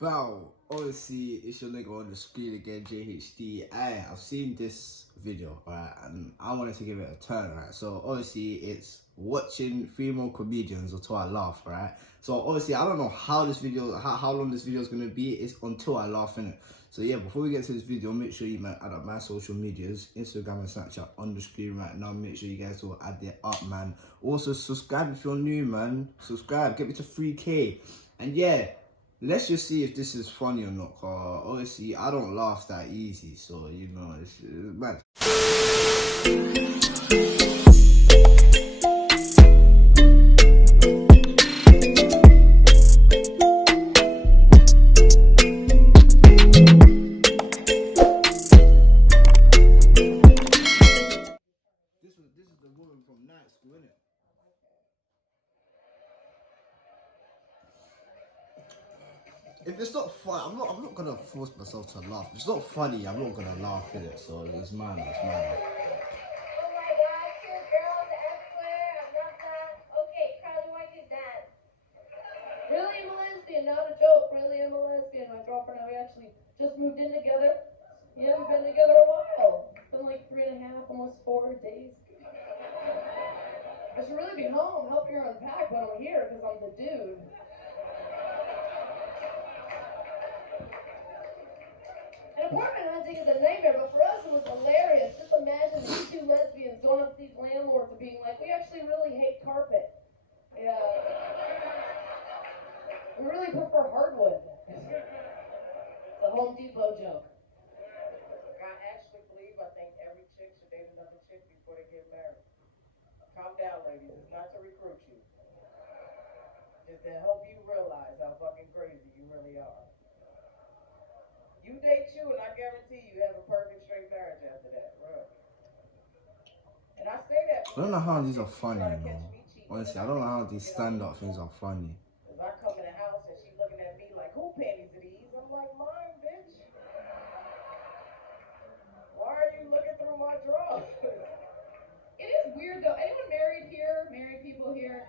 Bro, obviously it's your nigga on the screen again, JHD. I've seen this video, right, and I wanted to give it a turn, right? So obviously it's watching female comedians until I laugh, right? So obviously I don't know how this video, how long this video is gonna be. It's until I laugh, innit? So yeah, before we get to this video, make sure you add up my social medias, Instagram and Snapchat on the screen right now. Make sure you guys all add it up, man. Also subscribe if you're new, man. Subscribe, get me to 3K, and yeah. Let's just see if this is funny or not, cause obviously I don't laugh that easy, so you know, it's mad. This is the woman from night school, innit? If it's not fun, I'm not gonna force myself to laugh. If it's not funny, I'm not gonna laugh in it. So it's mad, it's mad. Oh my God, cute girls everywhere. I love that. Okay, Carly, why you dance? Really, I'm a lesbian, not a joke. Really, I'm a lesbian. My girlfriend and I, we actually just moved in together. Yeah, we've been together a while. It's been like 3.5, almost 4 days. I should really be home helping her unpack, but I'm here because I'm the dude. And apartment hunting is a nightmare, but for us it was hilarious. Just imagine these two lesbians going up to these landlords and being like, we actually really hate carpet. Yeah. We really prefer hardwood. The Home Depot joke. I actually believe, I think every chick should date another chick before they get married. Calm down, ladies. It's not to recruit you. It's to help you realize how fucking crazy you really are. You date you, and I guarantee you have a perfect straight marriage after that, bro. And I say that I don't know how these are funny, you know. Honestly, I don't know how these stand-up things are funny. Because I come in the house and she looking at me like, who panties are these? I'm like, mine, bitch. Why are you looking through my drawers? It is weird though. Anyone married here? Married people here?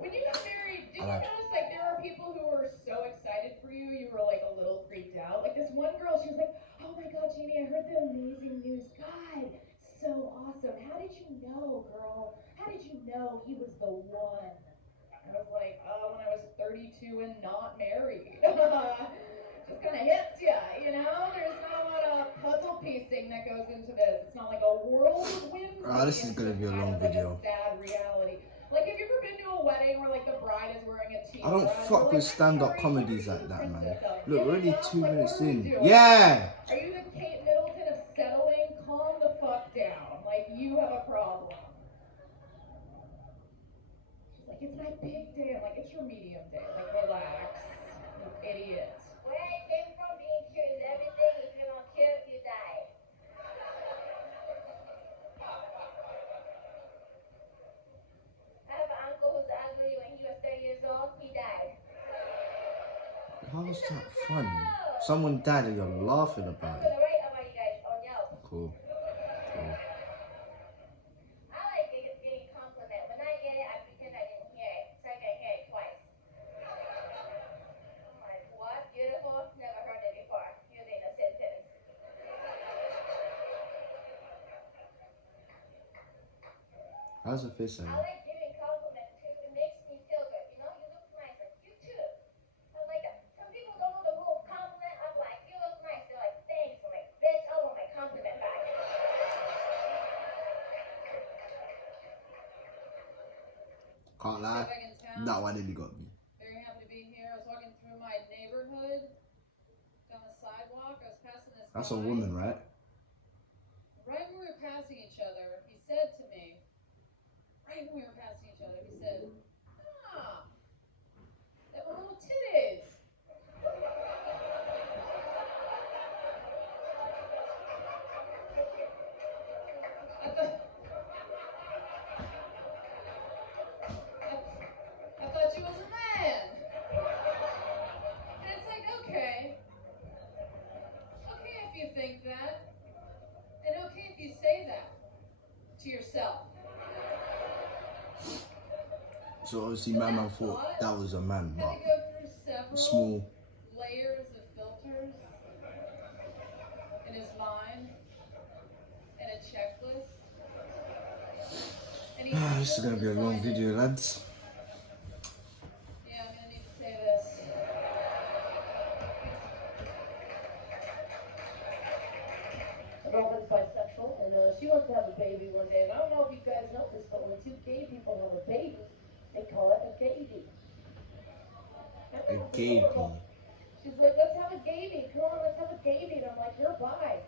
When you got married, did you notice like there are people who were so excited for you, you were like a little freaked out? Like this one girl, she was like, oh my God, Jeannie, I heard the amazing news. God, so awesome. How did you know, girl? How did you know he was the one? I was like, when I was 32 and not married. Just kind of hits ya, you know? There's not a lot of puzzle piecing that goes into this. It's not like a whirlwind. This is gonna be a long video. Sad reality. Like, have you ever been to a wedding where like the bride is wearing a t-shirt? I don't fuck with stand-up comedies like that, man. Look, we're already 2 minutes in. Yeah! Are you the Kate Middleton of settling? Calm the fuck down. Like, you have a problem. She's like, it's my big day. I'm like, it's your medium day. Like, relax. You idiot. Where I came from, being cute is everything. If you're not cute, you die. I have an uncle who's ugly. When he was 30 years old, he died. How is that funny? Someone died and you're laughing about I'm gonna it. write about you guys on Yelp. Cool. I like getting compliment. When I get it, I pretend I didn't hear it, so I can hear it twice. I'm like, what? Beautiful? Never heard it before. Using a sentence. How's the face I like? like giving compliments too. It makes me feel good. You know, you look nice. Like, you too. I like it. Some people don't know the rule of compliment. I'm like, you look nice. They're like, thanks. I'm like, bitch, I want my compliment back. Can't lie. That one really got me. Very happy to be here. I was walking through my neighborhood down the sidewalk. I was passing this That's a guy. woman, right? Right when we were passing each other, he said to me, right when we were passing each other, he said, ah, that were little titties. I thought you was a man. And it's like, okay. Okay if you think that. And okay if you say that to yourself. So obviously my man thought that was a man, but Had to go through several small. layers This is gonna be a long video, lads. Yeah, I'm gonna need to say this. My girlfriend's bisexual, and she wants to have a baby one day. And I don't know if you guys know this, but when two gay people have a baby, they call it a gaby. A gaby. She's like, let's have a gaby. Come on, let's have a gaby. And I'm like, you're bi.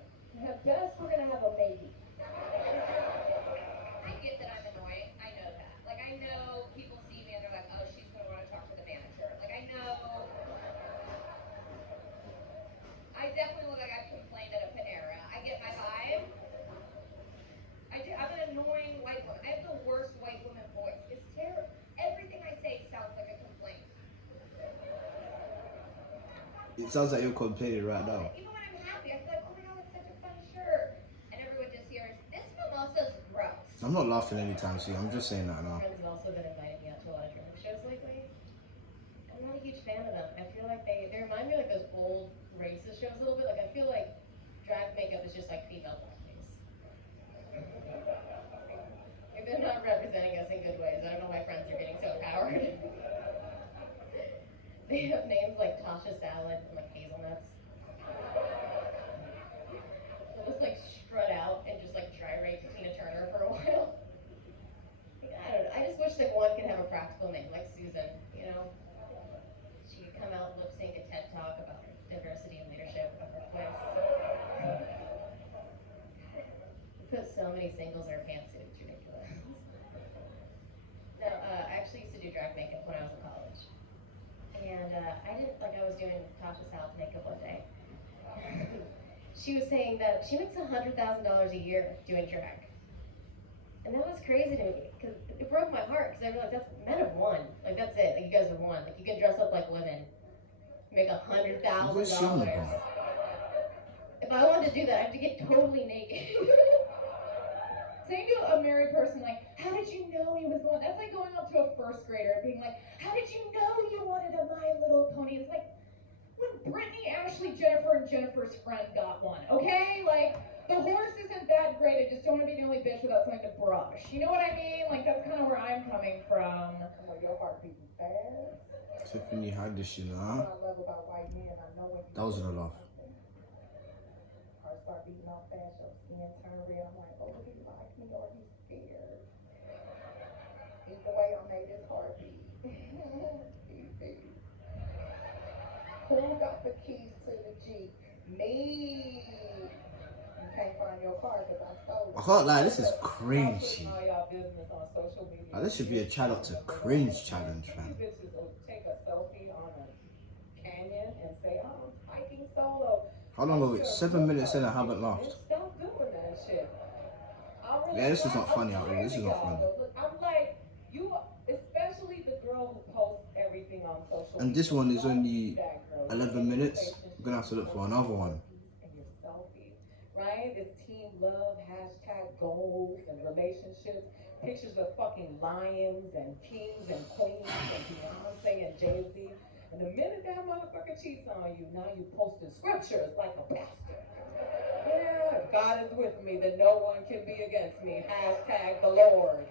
At best, we're gonna have a maybe. I get that I'm annoying. I know that. Like, I know people see me and they're like, oh, she's going to want to talk to the manager. Like, I know. I definitely look like I've complained at a Panera. I get my vibe. I do. I'm an annoying white woman. I have the worst white woman voice. It's terrible. Everything I say sounds like a complaint. It sounds like you're complaining right now. Even when I'm happy, I feel like, oh my god, it's such a fun shirt. And everyone just hears, this mimosa's gross. I'm not laughing anytime soon. I'm just saying that now. Friends have also been inviting me out to a lot of drag shows lately. I'm not a huge fan of them. I feel like they remind me of like those old racist shows a little bit. Like I feel like drag makeup is just like female blackface. Like they're not representing us in good ways. I don't know why friends are getting so empowered. They have names like Tasha Salad and like hazelnuts. They'll just like strut out and just like gyrate to Tina Turner for a while. Like, I don't know. I just wish like one could have a practical name like Susan, you know? She could come out and lip sync a TED talk about diversity and leadership of her place. Because so many singles are pantsuit, it's ridiculous. No, I actually used to do drag makeup when I was in college. And I was doing Tasha Salad's makeup one day. She was saying that she makes $100,000 a year doing drag. And that was crazy to me, because it broke my heart, because I realized men have won. Like, that's it. Like, you guys have won. Like, you can dress up like women, make $100,000. What's she on about? If I wanted to do that, I have to get totally naked. Saying to a married person, like, how did you know he was the one? That's like going up to a first grader and being like, how did you know you wanted a My Little Pony? It's like when Brittany, Ashley, Jennifer, and Jennifer's friend got one, okay? Like, the horse isn't that great. I just don't want to be the only bitch without something to brush. You know what I mean? Like, that's kind of where I'm coming from. Come on, your heart beating fast. Tiffany Haddish, you know? What I love about white men, I know when you That wasn't a laugh. heart start beating off fast, your skin turn red. I'm like, oh, he like me or he's scared. Either way, I made his heart beat. Who got the keys to the Jeep? Me. You can't find your car because I stole it. I can't lie, this is cringy. Putting all y'all business on social media. Like, this should be a shout out to cringe challenge, These man. bitches will take a selfie on a canyon and say, oh, I'm hiking solo. How long ago? 7 minutes in, I haven't laughed. Stop doing that shit. Yeah, this is not funny at all. This is not funny. I'm like, you, especially the girl who posts everything on social And this one is Don't only do that, girl. 11 minutes. I'm gonna have to look for another one. And your selfies, right? It's team love, hashtag goals and relationships. Pictures of fucking lions and kings and queens and Beyonce and Jay-Z. And the minute that motherfucker cheats on you, now you posting scriptures like a bastard. Yeah, God is with me, that no one can be against me. Hashtag the Lord.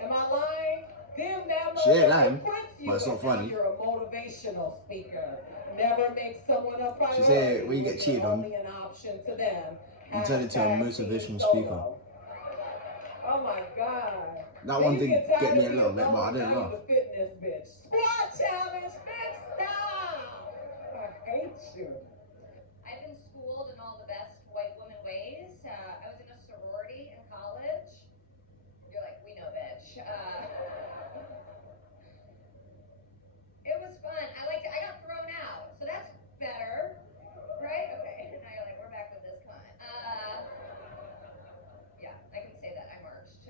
Am I lying? Them that She ain't motherfucker lying, quits you, but it's not and now funny. you're a motivational speaker. Never make someone a priority. She said when you get You're cheated on, only an option to them. you turn into a Hashtag motivational team speaker. solo. Oh my God. That one did You get tired me a of little being bit, but I didn't known laugh. as the fitness bitch. Squat challenge, bitch, stop! I hate you. I've been schooled in all the best white woman ways. I was in a sorority in college. You're like, we know, bitch. It was fun. I got thrown out, so that's better, right? Okay. Now you're like, we're back with this cunt. Yeah, I can say that. I marched.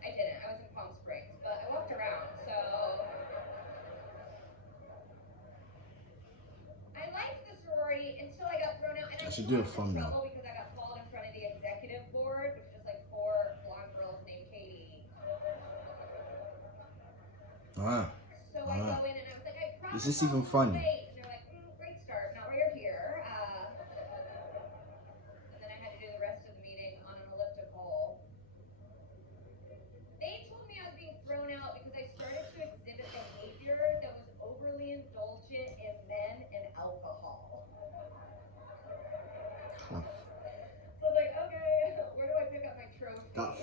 I didn't. I was in Palm Springs, but I walked around, so. I liked the sorority until I got thrown out, and I I should still do a got in thumbnail. trouble because I got called in front of the executive board, which is like 4 blonde girls named Katie. Ah, So I go in and I was like, I promise Is this even I'll funny? wait. And they're like, great start. Now we're here. And then I had to do the rest of the meeting on an elliptical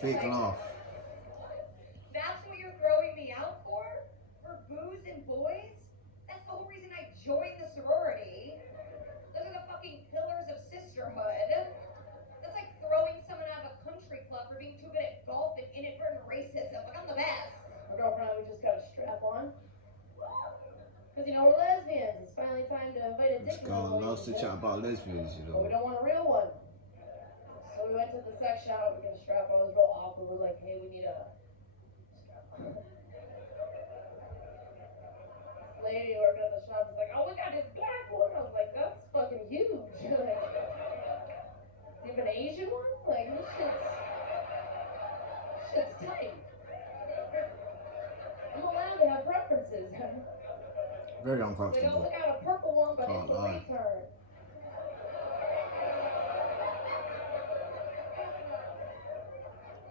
fake laugh. That's what you're throwing me out for? For booze and boys? That's the whole reason I joined the sorority. Those are the fucking pillars of sisterhood. That's like throwing someone out of a country club for being too good at golf and inadvertent racism. Like, I'm the best. My girlfriend and we just got a strap on. Because, you know, we're lesbians. It's finally time to invite a This dick in girl our loves to relationship. chat about lesbians, you But we know. don't want a real one. So we went to the sex shop, we get a strap on, it was real awkward. We're like, hey, we need a strap on. This lady working at the shop was like, oh, we got this black one. I was like, that's fucking huge. Like, do you have an Asian one? Like, this shit's tight. I'm allowed to have preferences. Very Like, oh, uncomfortable. we got a purple one, but Can't it's a lie. return.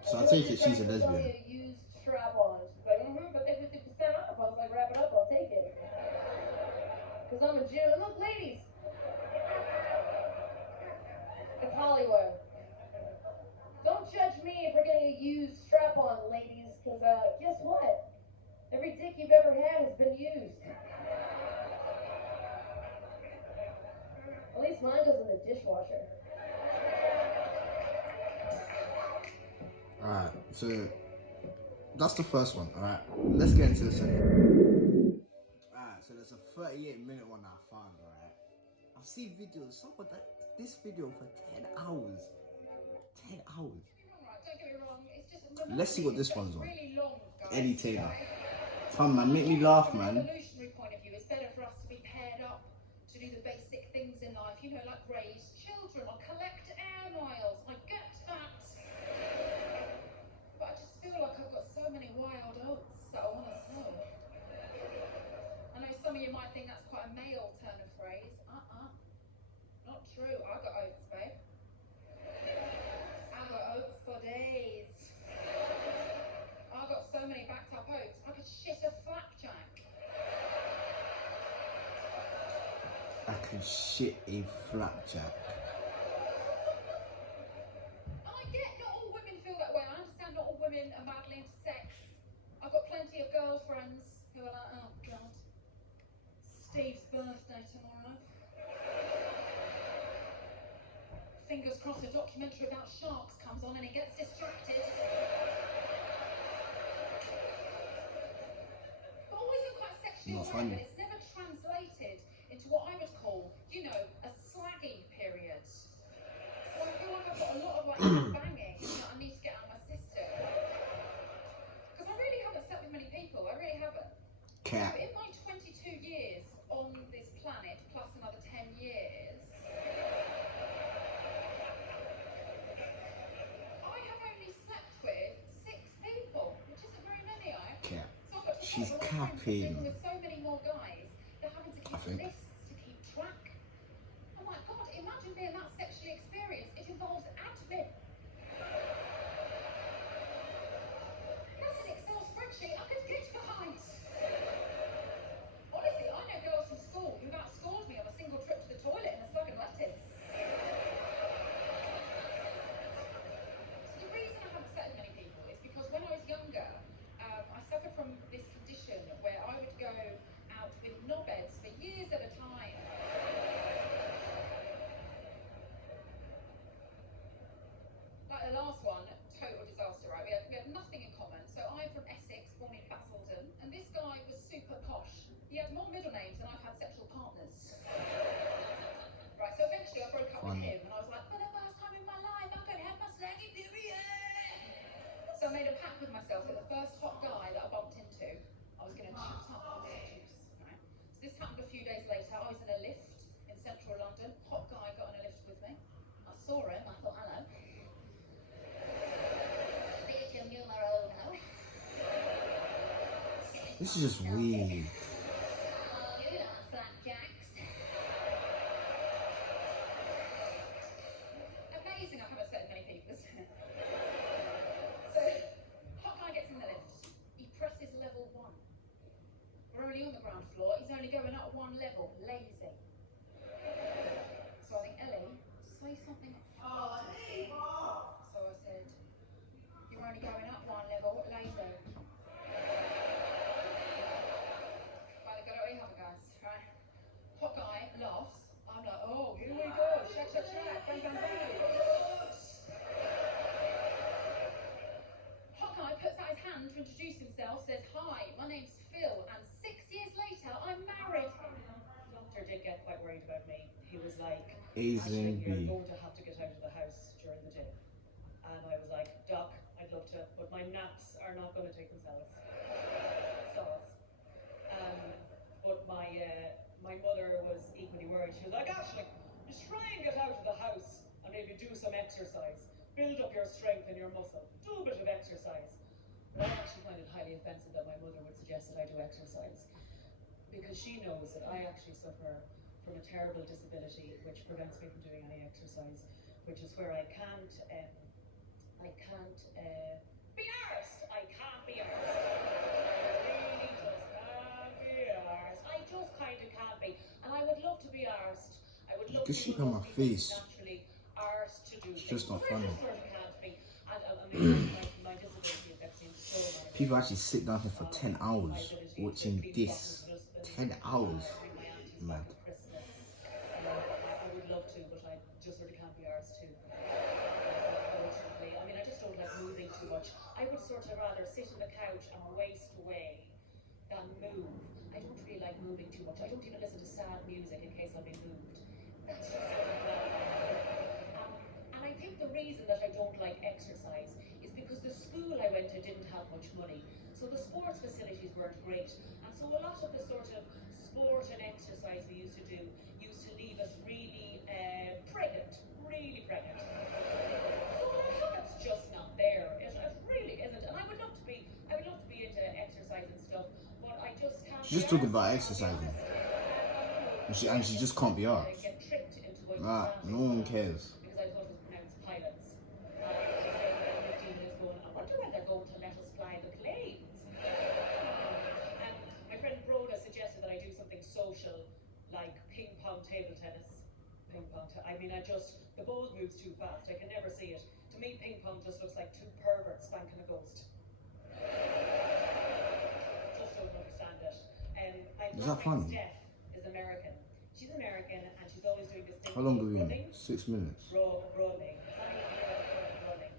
So I take it she's a Trying to sell lesbian. me a used strap on. She's like, but they're 50% off. I was like, wrap it up, I'll take it. Because I'm a Jew. And look, ladies. It's Hollywood. Don't judge me for getting a used strap on, ladies. Because guess what? Every dick you've ever had has been used. At least mine goes in the dishwasher. Alright, so that's the first one, alright? Let's get into the second. Alright, so there's a 38-minute one I found, alright? I've seen videos, someone that this video for 10 hours. 10 hours. Don't get me wrong, it's just Let's see what this one's on. really long, guys. Eddie Taylor. Come man, make me laugh, From an man. evolutionary point of view, it's better for us to be paired up to do the basic things in life, you know, like raise children or collect air miles. I get that. But I just feel like I've got so many wild oats that I want to sow. I know some of you might think that's quite a male turn of phrase. Not true. I got oats, babe. I got oats for days. I got so many backed up oats, I could shit a flapjack. I can shit a flapjack. I get not all women feel that way. I understand not all women are madly into sex. I've got plenty of girlfriends who are like, oh god, Steve's birthday tomorrow. Fingers crossed a documentary about sharks comes on and he gets distracted. I've always been quite sexually Not aware, funny. but it's never translated into what I would call, you know, a slaggy period. So I feel like I've got a lot of like banging that I need to get out of my system. Because I really haven't slept with many people, I really haven't. Cat. In my 22 years on this planet, plus another 10 years, I have only slept with 6 people, which isn't very many, Cat. So I've got to She's the point where I'm capping. sleeping with so many more guys, they're having to I keep think. lists to keep track. I'm like, God, imagine being that sexually experienced. It involves admin. That's an Excel spreadsheet I could get behind. Honestly, I know girls from school who've outscored me on a single trip to the toilet in a slug and lettuce. So the reason I haven't slept with many people is because when I was younger, I suffered from this condition where I would go out with knobheads for years at a time. Like the last one, total disaster, right? We had nothing in common. So I'm from Essex, born in Basildon, and this guy was super posh. He had more middle names than I've had sexual partners. Right, so eventually I broke up with Funny. him, and I was like, for the first time in my life, I'm gonna have my slaggy period. So I made a pact with myself that the first hot guy that I bumped into, I was gonna chat up and seduce. Right? So this happened a few days later. I was in a lift in central London. Hot guy got in a lift with me. I saw him. I thought, hello. This is just weird. Amazing, I haven't slept with many people, isn't it? So, hot guy gets in the lift. He presses level 1. We're only on the ground floor. He's only going up 1 level. Lazy. So I think, Ellie, say something. So I said, you're going up one level later. Right, I've got to hurry up, guys. Right. Hot guy laughs. I'm like, oh, here we go. Shack, shack, shack. Bang, bang, bang. Hot guy puts out his hand to introduce himself, says, hi, my name's Phil, and 6 years later, I married him. The doctor did get quite worried about me. He was like, Asian actually, B. you're going to have to get out of the house during the day. And I was like, Doc, I'd love to, but my naps are not going to take themselves. Soz. But my mother was equally worried. She was like, Ashley, just try and get out of the house and maybe do some exercise. Build up your strength and your muscle. Do a bit of exercise. But I actually find it highly offensive that my mother would suggest that I do exercise, because she knows that I actually suffer from a terrible disability which prevents me from doing any exercise, which is where I can't be arsed. I can't be arsed. I really just can't be arsed. I just kind of can't be. And I would love to be arsed. I would love can to see be on my face. naturally arsed to do It's just things. not But I funny. just sort of can't be. And I mean, my disability affects me so much. People actually sit down here for 10 hours watching this. 10 hours. Mad. I would love to, but I just sort of can't be arsed to. Unfortunately, I mean, I just don't like moving too much. I would sort of rather sit on the couch and waste away than move. I don't really like moving too much. I don't even listen to sad music in case I'll be moved. That's just sort of and I think the reason that I don't like exercise is because the school I went to didn't have much money. So the sports facilities weren't great. And so a lot of the sort of sport and exercise we used to do used to leave us really pregnant. Really pregnant. So it's just not there. It really isn't. And I would love to be into exercise and stuff, but I just can't. She's just talking about exercising. And she just can't be arsed. Get tricked into going to Nah, classes no one cares. because I thought it was pronounced pilots. I wonder when they're going to let us fly the planes. And my friend Rhoda suggested that I do something social, like ping pong table tennis. I mean, the ball moves too fast. I can never see it. To me, ping pong just looks like two perverts spanking a ghost. Just don't understand it. My Is that friend funny? Steph is American. She's American and she's always doing this thing. How long are called we running. in? 6 minutes. Running. Running.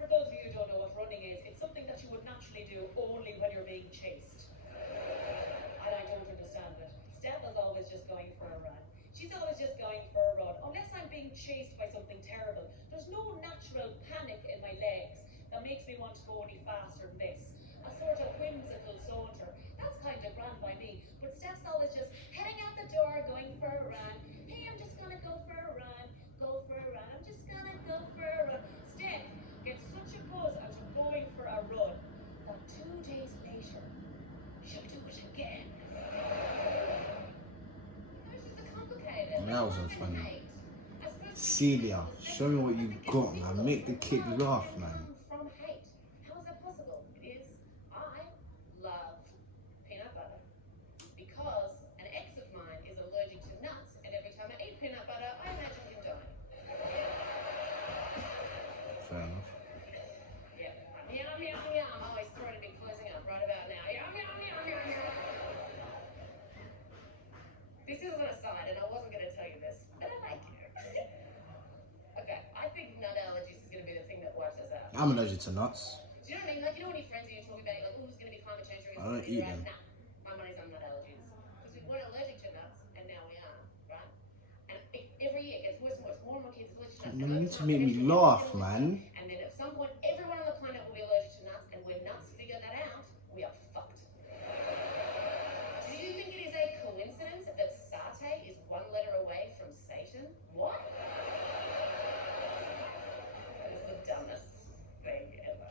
For those of you who don't know what running is, it's something that you would naturally do only when you're being chased. And I don't understand it. Steph is always just going for a run. She's always just going for a run. Unless I'm being chased by something terrible, there's no natural panic in my legs that makes me want to go any faster than this. A sort of whimsical saunter. That's kind of grand by me. But Steph's always just heading out the door, going for a run. Hey, I'm just gonna go for a run. Go for a run. I'm just gonna go for a run. Steph gets such a buzz out of going for a run that 2 days later, she'll do it again. That was unfunny. Celia, show me what you got, man. Make the kid laugh, man. From hate. How is that possible? It is. I love peanut butter because an ex of mine is allergic to nuts, and every time I eat peanut butter, I imagine him dying. Fair enough. Yeah. Yum, yum, yum. Oh, his throat would be closing up right about now. Yum, yum, yum, yum, yum. This is an aside, and I wasn't going to tell you this, but I like you. Okay, I think nut allergies is going to be the thing that wipes us out. I'm allergic to nuts. Do you know what I mean? Like, you know when your friends are talking about, like, oh, who's going to be climate change? I don't eat them. Nah, my money's on nut allergies. Because we weren't allergic to nuts, and now we are, right? And every year it gets worse and worse. More and more kids are allergic to nuts. Man, you And need over to time, make me eventually laugh, everyone's allergic. man. And then at some point, everyone on the planet will be allergic to nuts, and when nuts figure that out, we are fucked. Do you think it is a coincidence that satay is 1 letter away from Satan? What? That is the dumbest thing ever.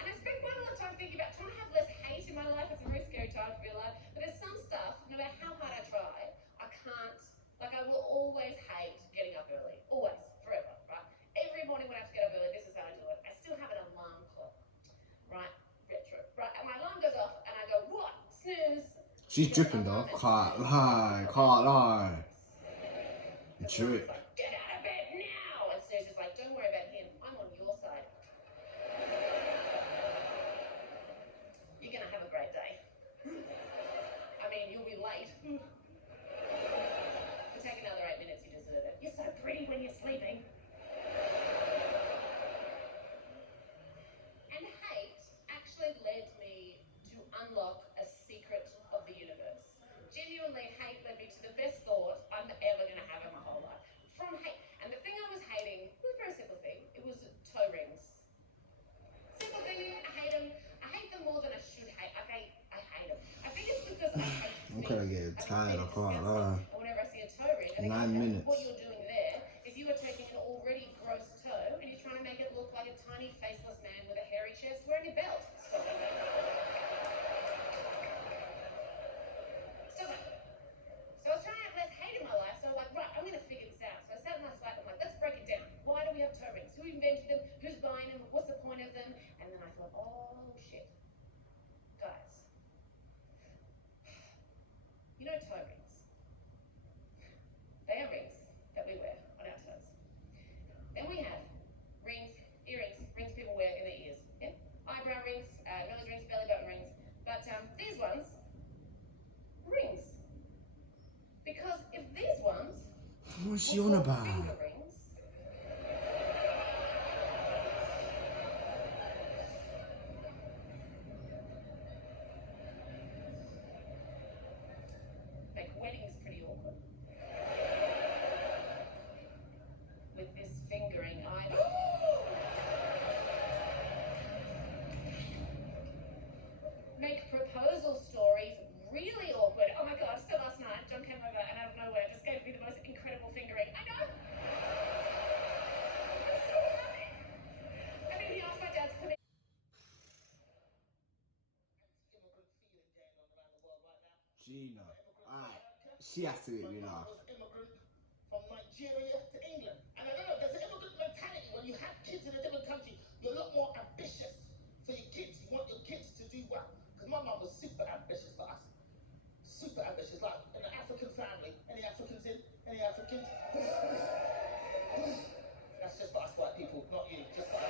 And I spent quite a lot of time thinking about trying to have less hate in my life. It's a very scary time to be alive. But there's some stuff, no matter how hard I try, I can't, like I will always hate getting up early. Always. Forever, right? Every morning when I have to get up early, this is how I do it. I still have an alarm clock, right? Retro, right? And my alarm goes off and I go, what? Snooze. She's dripping though. Can't lie, can't lie. Drip. Like, get out of bed now! And Snooze is like, don't worry about him. I'm on your side. Take another 8 minutes, you deserve it. You're so pretty when you're sleeping. And hate actually led me to unlock a secret of the universe. Genuinely, hate led me to the best thought I'm ever going to have in my whole life. From hate. And the thing I was hating was a very simple thing. It was toe rings. Simple thing, I hate them. I hate them more than I should hate. Okay, I hate them. I think it's because I hate I'm kind of getting tired. I can't lie. And whenever I see a toe ring, I think 9 minutes. what you're doing there is you are taking an already gross toe and you're trying to make it look like a tiny faceless man with a hairy chest wearing a belt. Stop it. Stop it. So I was trying to have less hate in my life, so I was like, right, I'm going to figure this out. So I sat in my flat and I'm like, let's break it down. Why do we have toe rings? Who invented them? Who's buying them? What's the point of them? And then I thought, oh shit. Guys. You know toe rings? They are rings that we wear on our toes. Then we have rings, earrings, rings people wear in their ears. Yeah? Eyebrow rings, nose rings, belly button rings. But these ones, rings. Because if these ones What's she were on called about? finger rings, like wedding's pretty awkward. With this fingering, I make proposal stories really awkward. Oh my god, so last night John came over and out of nowhere just gave me the most incredible fingering. I know! I'm so happy! I mean, he asked my dad to come in. Immigrant feeling going on around the world right now. Gina. Alright. She has to make me laugh. I was an immigrant from Nigeria to England. And I don't know, there's an immigrant mentality. When you have kids in a different country, you're a lot more ambitious for your kids. You want your kids to do well. Because my mum was super ambitious for us. Super ambitious. Like in an African family. Any Africans in? Any Africans? That's just for us white people, not you. Just for us.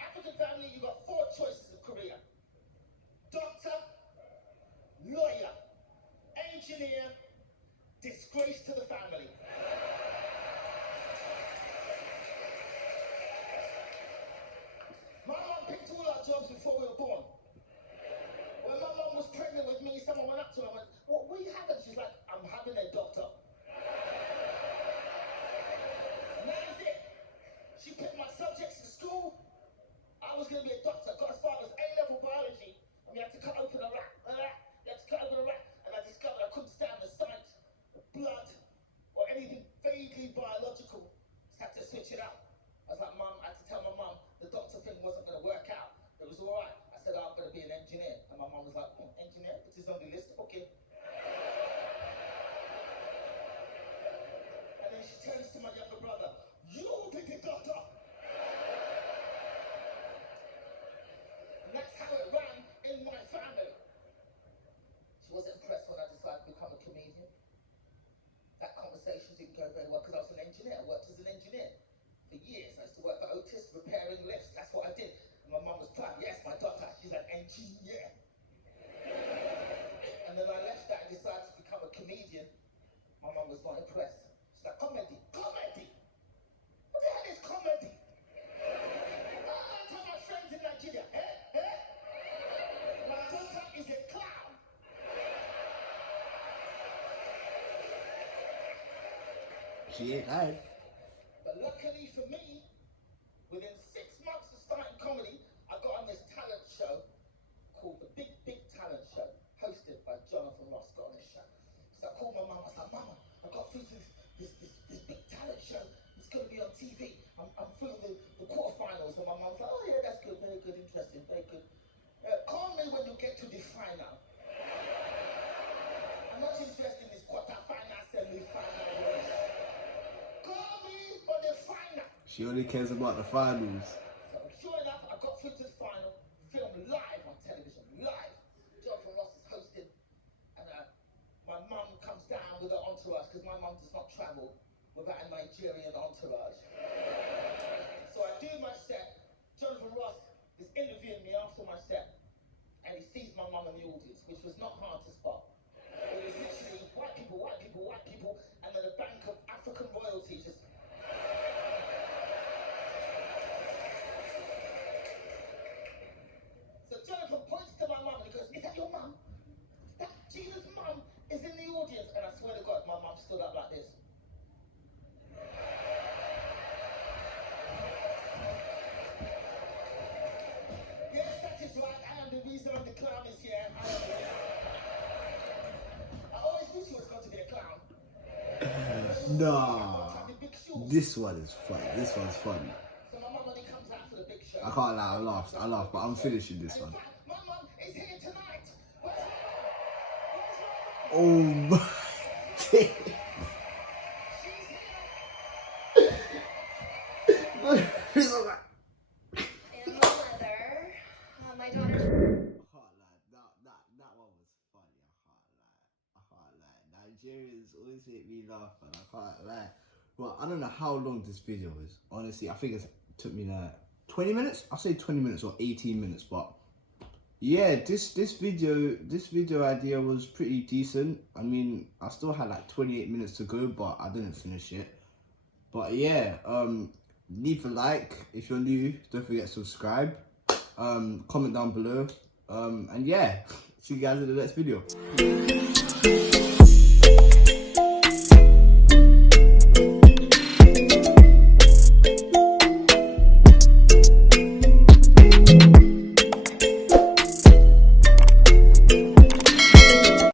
African family, you got 4 choices of career. Doctor, lawyer, engineer, disgrace to the family. My mum picked all our jobs before we were born. When my mum was pregnant with me, someone went up to her and went, what are you having? She's like, I'm having a doctor. And that is it. She picked my subjects in school. I was going to be a doctor. Got as far as A-level biology. And we had to cut open a rat. You had to cut open a rat. And I discovered I couldn't stand the sight of blood or anything vaguely biological. Just had to switch it out. I was like, Mum, I had to tell my mum the doctor thing wasn't going to work out. It was all right. I said, I'm going to be an engineer. And my mum was like, engineer? It is on the list? Okay. And then she turns to my younger brother. You will be the doctor. And that's how it ran in my family. She wasn't impressed when I decided to become a comedian. That conversation didn't go very well because I was an engineer. I worked as an engineer for years. I used to work for Otis repairing lifts. That's what I did. And my mum was proud. Yes, my daughter, she's an engineer. And then I left that and decided to become a comedian. My mum was not impressed. She's like, comedy, comedy. What the hell is comedy? I tell my friends in Nigeria, my daughter is a clown. She ain't lying. But luckily for me, within 6 months of starting comedy, I got on this talent show called The Big Big Talent Show, hosted by Jonathan Ross. Got on this show. So I called my mum. I was like, Mama, I got through to this big talent show. It's going to be on TV. I'm through the quarterfinals. And my mum was like, oh yeah, that's good, very good, interesting, very good. Call me when you get to the final. I'm not interested in this quarterfinal, semi-final race. Call me for the final. She only cares about the finals. So sure enough, I got through to the final, filmed live on television, live. Jonathan Ross is hosting, and my mum comes down with her entourage, because my mum does not travel without a Nigerian entourage. So I do my set. Jonathan Ross is interviewing me after my set. clown is here. I always knew she was going to be a clown. Nah, this one is funny. This one's funny. So my mom only comes out for the big show. I can't lie, I laughed, but I'm finishing this one. My mom is here tonight. Oh my She's here. And my mother, my daughter. I can't lie, that one was funny. I can't lie. Nigerians always make me laugh, and I can't lie. Well, I don't know how long this video is. Honestly, I think it took me like 20 minutes. I'll say 20 minutes or 18 minutes, but yeah, this video idea was pretty decent. I mean, I still had like 28 minutes to go, but I didn't finish it. But yeah, leave a like if you're new. Don't forget to subscribe. Comment down below. And yeah, see you guys in the next video.